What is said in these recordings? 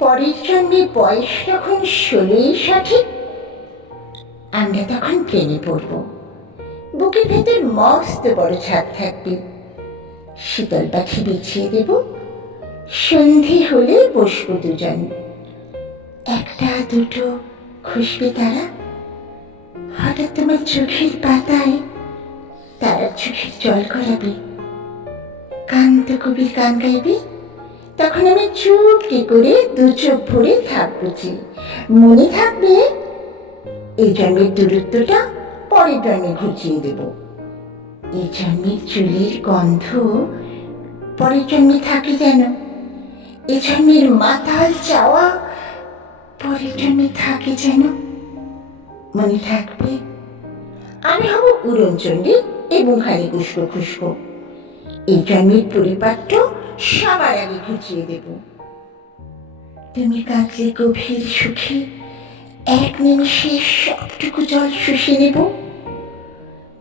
পরের জন্মে বয়স যখন ষোলোই সঠিক আমরা তখন প্রেমে পড়ব। বুকের ভেতর মস্ত বড় ছাদ থাকবে। শীতল পাখি বিছিয়ে দেব। সন্ধি হলে বসবো দুজন। একটা, দুটো খুশবে তারা। হঠাৎ তোমার চোখের পাতায় তারা চোখের জল করাবে কান্ত কবির গান গাইবে। তখন আমি চুপটি করে দু চোখ ভরে থাকব যে। মনে থাকবে, এই জন্মের দূরত্বটা পরের জন্মে ঘুচিয়ে দেব। এই জন্মের চুলের গন্ধ পরের জন্মে থাকে যেন। এ জন্মের মাতাল চাওয়া পরের জন্মে থাকে যেন। মনে থাকবে, আমি হব উড়নচণ্ডী এবং খালি খুশকো খুশকো এই জন্মের পরিপাট্য সবার আগে ঘুচিয়ে দেব। তুমি কাঁদলে গভীর সুখে এক নিমিষে সবটুকু জল শুষে নেব।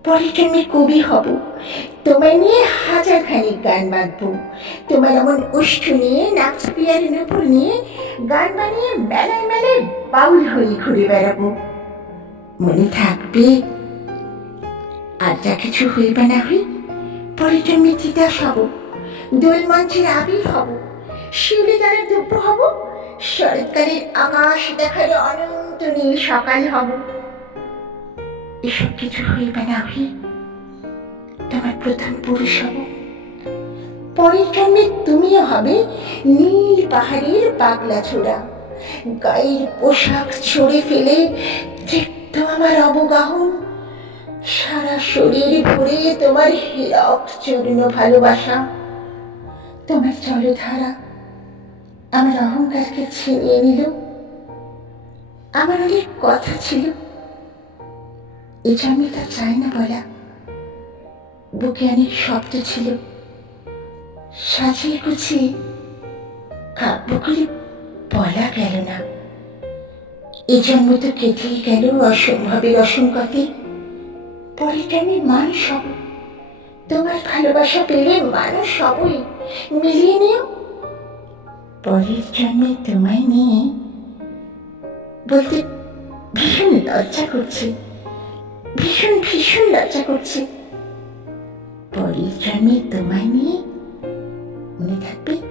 পরের জন্মে কবি হব। তোমায় নিয়ে হাজার খানিক গান বাঁধব। তোমার এমন উষ্ঠ নিয়ে, নাচ পিয়ার নূপুর নিয়ে, গান বানিয়ে মেলায় মেলায় বাউল হয়ে ঘুরে বেড়াবো। মনে থাকবে, আর যা কিছু হইবে না হই, পরে জন্মে চিতাস হব দোল মঞ্চের আবির হব শিউলি দ্বারা দুব্য হব, শরৎকালের আকাশ দেখার অনন্ত নীল সকাল হব। এসব কিছু হইবে না হই তোমার প্রথম পুরুষ হব। পরের জন্মে তুমিও হবে নীল পাহাড়ের পাগলা ছোড়া। গায়ের পোশাক ছড়ে ফেলে তৃপ্ত আমার অবগাহন। সারা শরীর ভরে তোমার হীরক চূর্ণ ভালোবাসা। তোমার জলধারা আমার অহংকারকে ছিনিয়ে নিল। আমার অনেক কথা ছিল। এ জন্মে তা চাই না বলা, বুকে অনেক শব্দ ছিল। সাজিয়ে গুছিয়ে কাব্য করে বলা গেল না। এ জন্ম তো কেটেই গেল অসম্ভবের অসংগতে। পরে আমি মানুষ হব তোমার ভালোবাসা পেলে মানুষ সবই মিলিয়ে নিও। পরের জন্মে তোমায় নিয়ে বলতে ভীষণ লজ্জা করছে। ভীষণ ভীষণ লজ্জা করছে। পরের জন্মে তোমায় নিয়ে মনে থাকবে